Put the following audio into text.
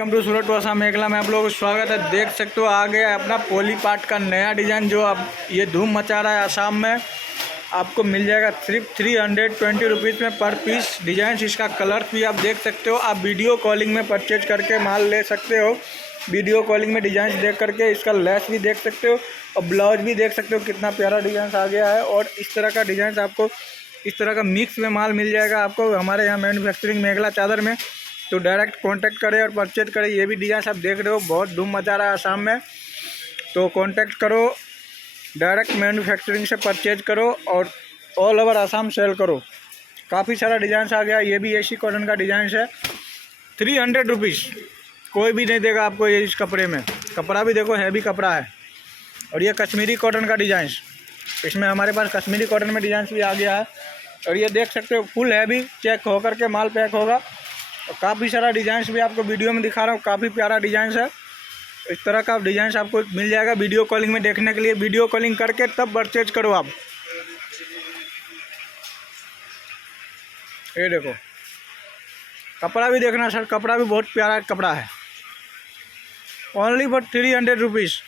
Welcome to सूरत वसा मेखला में आप लोगों को स्वागत है। देख सकते हो आ गया अपना पोली पाट का नया डिज़ाइन जो अब ये धूम मचा रहा है आसाम में। आपको मिल जाएगा सिर्फ 320 रुपीज़ में पर पीस डिज़ाइन। इसका कलर भी आप देख सकते हो। आप वीडियो कॉलिंग में परचेज करके माल ले सकते हो। वीडियो कॉलिंग में डिज़ाइन देख करके इसका लेस भी देख सकते हो और ब्लाउज भी देख सकते हो कितना प्यारा डिज़ाइन आ गया है। और इस तरह का डिज़ाइन आपको इस तरह का मिक्स में माल मिल जाएगा आपको हमारे यहाँ मैन्युफैक्चरिंग मेखला चादर में। तो डायरेक्ट कांटेक्ट करें और परचेज करें। ये भी डिज़ाइन आप देख रहे हो बहुत धूम मचा रहा है आसाम में। तो कांटेक्ट करो, डायरेक्ट मैन्युफैक्चरिंग से परचेज करो और ऑल ओवर आसाम सेल करो। काफ़ी सारा डिज़ाइन आ गया। ये भी एसी कॉटन का डिज़ाइन है। 300 रुपीज़ कोई भी नहीं देगा आपको ये इस कपड़े में। कपड़ा भी देखो हैवी कपड़ा है। और ये कश्मीरी कॉटन का डिज़ाइन, इसमें हमारे पास कश्मीरी कॉटन में डिज़ाइन भी आ गया है। और ये देख सकते हो फुल हैवी चेक होकर के माल पैक होगा। और काफ़ी सारा डिज़ाइंस भी आपको वीडियो में दिखा रहा हूँ। काफ़ी प्यारा डिज़ाइन है। इस तरह का डिज़ाइंस आपको मिल जाएगा वीडियो कॉलिंग में देखने के लिए। वीडियो कॉलिंग करके तब परचेज करो आप। ये देखो कपड़ा भी देखना सर, कपड़ा भी बहुत प्यारा कपड़ा है। Only for 300 rupees.